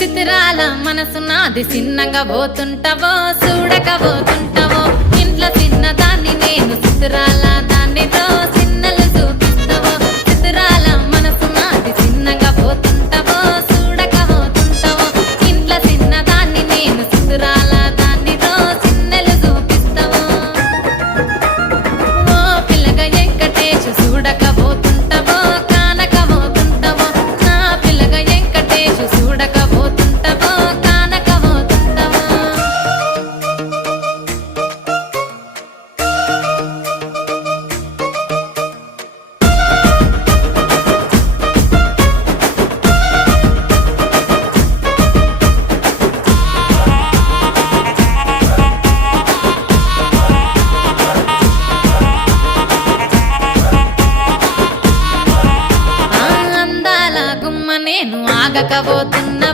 చిత్రాల మనసు నాది చిన్నగా పోతుంటావో చూడక పోతుంటావో ఇంట్లో చిన్నదాన్ని నేను చిత్రాల